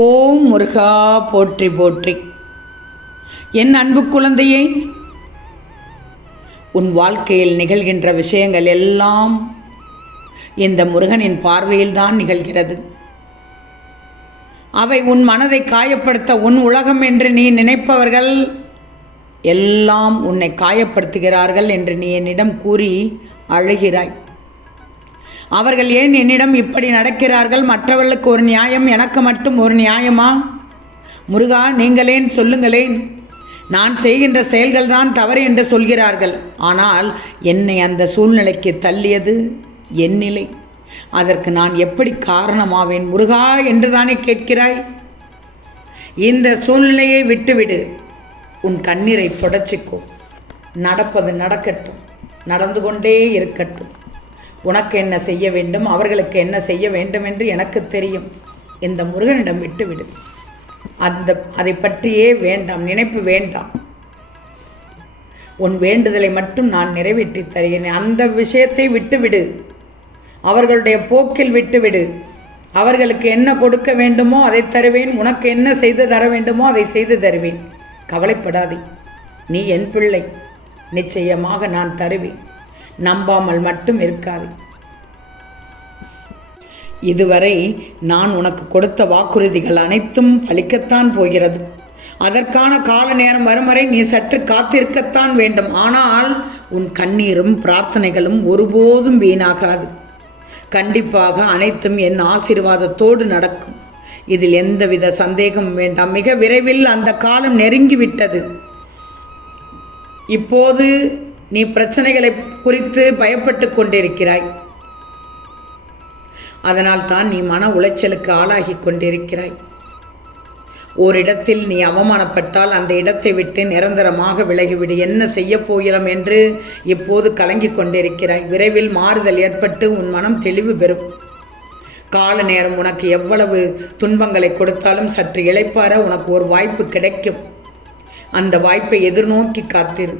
ஓம் முருகா போற்றி போற்றி. என் அன்பு குழந்தையே உன் வாழ்க்கையில் நிகழ்கின்ற விஷயங்கள் எல்லாம் இந்த முருகனின் பார்வையில்தான் நிகழ்கிறது. அவை உன் மனதை காயப்படுத்த உன் உலகம் என்று நீ நினைப்பவர்கள் எல்லாம் உன்னை காயப்படுத்துகிறார்கள் என்று நீ என்னிடம் கூறி அழுகிறாய். அவர்கள் ஏன் என்னிடம் இப்படி நடக்கிறார்கள்? மற்றவர்களுக்கு ஒரு நியாயம் எனக்கு மட்டும் ஒரு நியாயமா? முருகா நீங்களேன் சொல்லுங்களேன். நான் செய்கின்ற செயல்கள் தான் தவறு என்று சொல்கிறார்கள். ஆனால் என்னை அந்த சூழ்நிலைக்கு தள்ளியது என் நிலை. அதற்கு நான் எப்படி காரணமாவேன்? முருகா என்று தானே கேட்கிறாய்? இந்த சூழ்நிலையை விட்டுவிடு. உன் கண்ணீரை தொடச்சிக்கோ நடப்பது நடக்கட்டும். நடந்து கொண்டே இருக்கட்டும். உனக்கு என்ன செய்ய வேண்டும்? அவர்களுக்கு என்ன செய்ய வேண்டும் என்று எனக்கு தெரியும். இந்த முருகனிடம் விட்டுவிடு. அந்த அதை பற்றியே வேண்டாம் நினைப்பு வேண்டாம். உன் வேண்டுதலை மட்டும் நான் நிறைவேற்றி தருகிறேன் அந்த விஷயத்தை விட்டுவிடு. அவர்களுடைய போக்கில் விட்டுவிடு. அவர்களுக்கு என்ன கொடுக்க வேண்டுமோ அதை தருவேன். உனக்கு என்ன செய்து தர வேண்டுமோ அதை செய்து தருவேன். கவலைப்படாதே. நீ என் பிள்ளை. நிச்சயமாக நான் தருவேன். நம்பாமல் மட்டும் இருக்காது. இதுவரை நான் உனக்கு கொடுத்த வாக்குறுதிகள் அனைத்தும் பலிக்கத்தான் போகிறது. அதற்கான கால நேரம் வரும் வரை நீ சற்று காத்திருக்கத்தான் வேண்டும். ஆனால் உன் கண்ணீரும் பிரார்த்தனைகளும் ஒருபோதும் வீணாகாது. கண்டிப்பாக அனைத்தும் என் ஆசீர்வாதத்தோடு நடக்கும். இதில் எந்தவித சந்தேகமும் வேண்டாம். மிக விரைவில் அந்த காலம் நெருங்கிவிட்டது. இப்போது நீ பிரச்சனைகளை குறித்து பயப்பட்டு கொண்டிருக்கிறாய். அதனால் தான் நீ மன உளைச்சலுக்கு ஆளாகி கொண்டிருக்கிறாய். ஓரிடத்தில் நீ அவமானப்பட்டால் அந்த இடத்தை விட்டு நிரந்தரமாக விலகிவிடு. என்ன செய்ய போகிறோம் என்று இப்போது கலங்கிக் கொண்டிருக்கிறாய். விரைவில் மாறுதல் ஏற்பட்டு உன் மனம் தெளிவு பெறும். கால நேரம் உனக்கு எவ்வளவு துன்பங்களை கொடுத்தாலும் சற்று இளைப்பார உனக்கு ஒரு வாய்ப்பு கிடைக்கும். அந்த வாய்ப்பை எதிர்நோக்கி காத்திரு.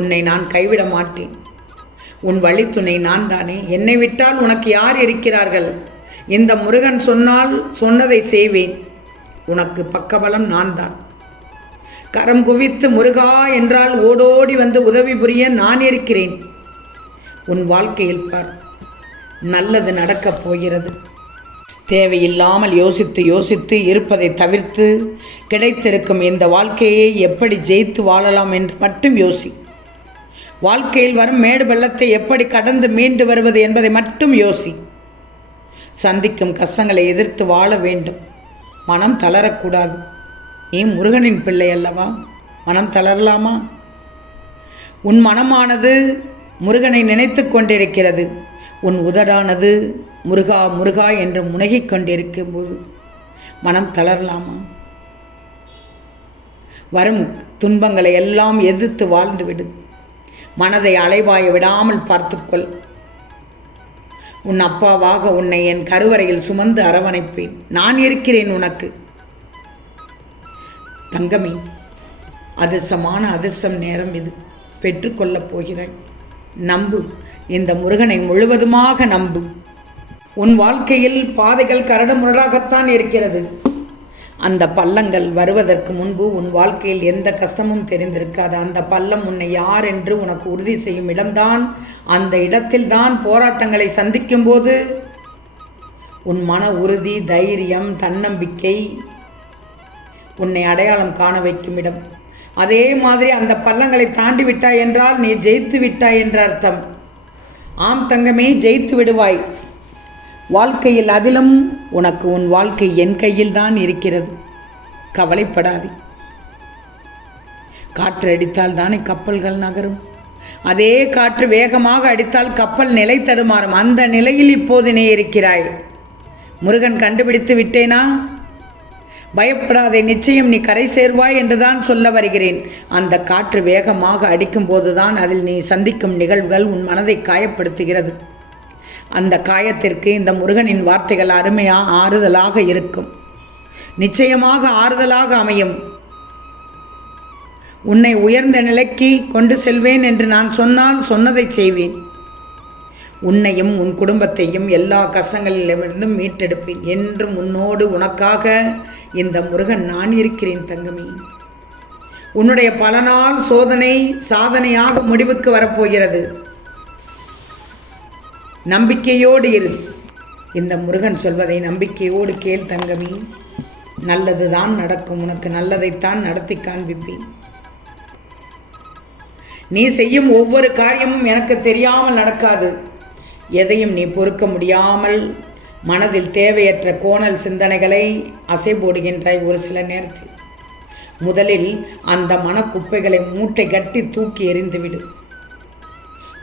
உன்னை நான் கைவிட மாட்டேன். உன் வழித்துணை நான் தானே என்னை விட்டால் உனக்கு யார் இருக்கிறார்கள்? இந்த முருகன் சொன்னால் சொன்னதை செய்வேன். உனக்கு பக்கபலம் நான் தான் கரம் குவித்து முருகா என்றால் ஓடோடி வந்து உதவி புரிய நான் இருக்கிறேன். உன் வாழ்க்கையில் பார் நல்லது நடக்கப் போகிறது. தேவையில்லாமல் யோசித்து யோசித்து இருப்பதை தவிர்த்து கிடைத்திருக்கும் இந்த வாழ்க்கையை எப்படி ஜெயித்து வாழலாம் என்று மட்டும் யோசி. வாழ்க்கையில் வரும் மேடு வெள்ளத்தை எப்படி கடந்து மீண்டு வருவது என்பதை மட்டும் யோசி. சந்திக்கும் கஷ்டங்களை எதிர்த்து வாழ வேண்டும். மனம் தளரக்கூடாது. நீ முருகனின் பிள்ளை அல்லவா? மனம் தளரலாமா? உன் மனமானது முருகனை நினைத்து கொண்டிருக்கிறது. உன் உதடானது முருகா முருகா என்று முனகிக் கொண்டிருக்கும் போது மனம் தளரலாமா? வரும் துன்பங்களை எல்லாம் எதிர்த்து வாழ்ந்துவிடும் மனதை அலைவாய விடாமல் பார்த்துக்கொள். உன் அப்பாவாக உன்னை என் கருவறையில் சுமந்து அரவணைப்பேன். நான் இருக்கிறேன் உனக்கு. தங்கமே அதிர்ஷ்டமான அதிர்ஷ்டம் நேரம் இது. பெற்றுக்கொள்ளப் போகிறாய். நம்பு. இந்த முருகனை முழுவதுமாக நம்பு. உன் வாழ்க்கையில் பாதைகள் கரடுமுரடாகத்தான் இருக்கிறது. அந்த பள்ளங்கள் வருவதற்கு முன்பு உன் வாழ்க்கையில் எந்த கஷ்டமும் தெரிந்திருக்காது. அந்த பள்ளம் உன்னை யார் என்று உனக்கு உறுதி செய்யும் இடம்தான். அந்த இடத்தில்தான் போராட்டங்களை சந்திக்கும் போது உன் மன உறுதி தைரியம் தன்னம்பிக்கை உன்னை அடையாளம் காண வைக்கும் இடம். அதே மாதிரி அந்த பள்ளங்களை தாண்டி விட்டாய் என்றால் நீ ஜெயித்து விட்டாய் என்ற அர்த்தம். ஆம் தங்கமே ஜெயித்து விடுவாய். வாழ்க்கையில் அதிலும் உனக்கு உன் வாழ்க்கை என் கையில் தான் இருக்கிறது. கவலைப்படாதே. காற்று அடித்தால் தானே கப்பல்கள் நகரும். அதே காற்று வேகமாக அடித்தால் கப்பல் நிலை தடுமாறும். அந்த நிலையில் இப்போது நீ இருக்கிறாய். முருகன் கண்டுபிடித்து விட்டேனா? பயப்படாதே நிச்சயம் நீ கரை சேர்வாய் என்றுதான் சொல்ல வருகிறேன். அந்த காற்று வேகமாக அடிக்கும் போதுதான் அதில் நீ சந்திக்கும் நிகழ்வுகள் உன் மனதை காயப்படுத்துகிறது. அந்த காயத்திற்கு இந்த முருகனின் வார்த்தைகள் அருமையா ஆறுதலாக இருக்கும். நிச்சயமாக ஆறுதலாக அமையும். உன்னை உயர்ந்த நிலைக்கு கொண்டு செல்வேன் என்று நான் சொன்னால் சொன்னதை செய்வேன். உன்னையும் உன் குடும்பத்தையும் எல்லா கஷ்டங்களிலிருந்தும் மீட்டெடுப்பேன் என்று உன்னோடு உனக்காக இந்த முருகன் நான் இருக்கிறேன் தங்கமி. உன்னுடைய பல நாள் சோதனை சாதனையாக முடிவுக்கு வரப்போகிறது. நம்பிக்கையோடு இரு. இந்த முருகன் சொல்வதை நம்பிக்கையோடு கேள் தங்கவி நல்லது தான் நடக்கும். உனக்கு நல்லதைத்தான் நடத்தி காண்பிப்பேன். நீ செய்யும் ஒவ்வொரு காரியமும் எனக்கு தெரியாமல் நடக்காது. எதையும் நீ பொறுக்க முடியாமல் மனதில் தேவையற்ற கோணல் சிந்தனைகளை அசை போடுகின்றாய் ஒரு சில நேரத்தில். முதலில் அந்த மனக்குப்பைகளை மூட்டை கட்டி தூக்கி எறிந்துவிடு.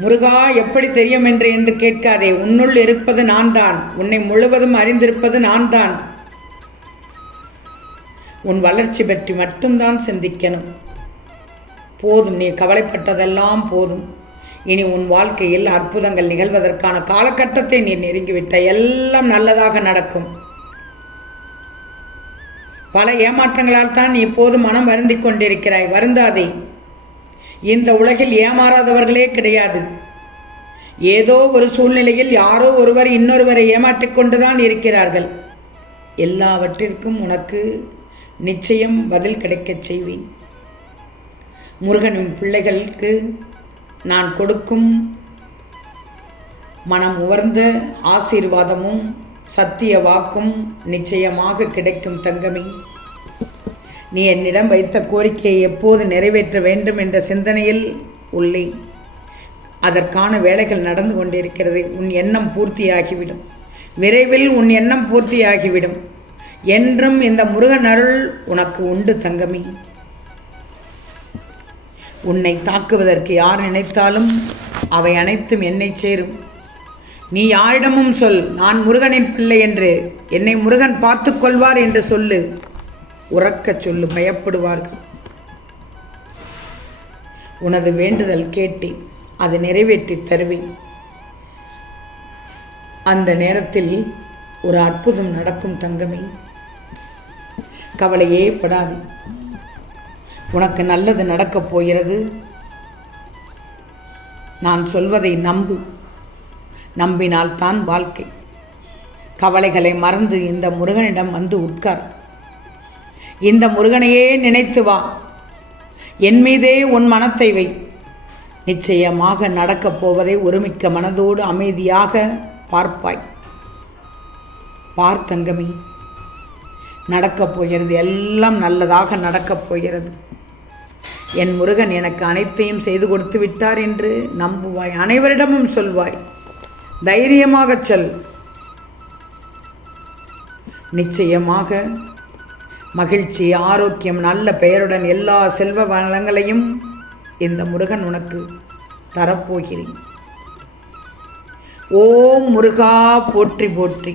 முருகா எப்படி தெரியும் என்று என்று கேட்காதே. உன்னுள் இருப்பது நான் தான் உன்னை முழுவதும் அறிந்திருப்பது நான் தான் உன் வளர்ச்சி பற்றி மட்டும்தான் சிந்திக்கணும். போதும் நீ கவலைப்பட்டதெல்லாம் போதும். இனி உன் வாழ்க்கையில் அற்புதங்கள் நிகழ்வதற்கான காலகட்டத்தை நீ நெருங்கிவிட்ட எல்லாம் நல்லதாக நடக்கும். பல ஏமாற்றங்களால் தான் நீ இப்போது மனம் வருந்திக் கொண்டிருக்கிறாய். வருந்தாதே. இந்த உலகில் ஏமாறாதவர்களே கிடையாது. ஏதோ ஒரு சூழ்நிலையில் யாரோ ஒருவர் இன்னொருவரை ஏமாற்றிக்கொண்டுதான் இருக்கிறார்கள். எல்லாவற்றிற்கும் உனக்கு நிச்சயம் பதில் கிடைக்கச் செய்வேன். முருகனின் பிள்ளைகளுக்கு நான் கொடுக்கும் மனம் உவர்ந்த ஆசீர்வாதமும் சத்திய வாக்கும் நிச்சயமாக கிடைக்கும் தங்கமே. நீ என்னிடம் வைத்த கோரிக்கையை எப்போது நிறைவேற்ற வேண்டும் என்ற சிந்தனையில் உள்ளேன் அதற்கான வேலைகள் நடந்து கொண்டிருக்கிறது. உன் எண்ணம் பூர்த்தியாகிவிடும். விரைவில் உன் எண்ணம் பூர்த்தியாகிவிடும். என்றும் இந்த முருகன் அருள் உனக்கு உண்டு தங்கமே. உன்னை தாக்குவதற்கு யார் நினைத்தாலும் அவை அனைத்தும் என்னை சேரும். நீ யாரிடமும் சொல் நான் முருகனின் பிள்ளை என்று. என்னை முருகன் பார்த்து கொள்வார் என்று சொல்லு. உறக்கச் சொல்லு பயப்படுவார்கள். உனது வேண்டுதல் கேட்டேன் அது நிறைவேற்றி தருவேன். அந்த நேரத்தில் ஒரு அற்புதம் நடக்கும் தங்கமே. கவலையே படாது. உனக்கு நல்லது நடக்கப் போகிறது. நான் சொல்வதை நம்பு. நம்பினால்தான் வாழ்க்கை. கவலைகளை மறந்து இந்த முருகனிடம் வந்து உட்கார். இந்த முருகனையே நினைத்து வா. என் மீதே உன் மனத்தை வை. நிச்சயமாக நடக்கப் போவதை ஒருமிக்க மனதோடு அமைதியாக பார்ப்பாய். பார் நடக்கப் போகிறது எல்லாம் நல்லதாக நடக்கப் போகிறது. என் முருகன் எனக்கு அனைத்தையும் செய்து கொடுத்து விட்டார் என்று நம்புவாய். அனைவரிடமும் சொல்வாய். தைரியமாகச் சொல். நிச்சயமாக மகிழ்ச்சி ஆரோக்கியம் நல்ல பெயருடன் எல்லா செல்வ வளங்களையும் இந்த முருகன் உனக்கு தரப்போகிறேன். ஓம் முருகா போற்றி போற்றி.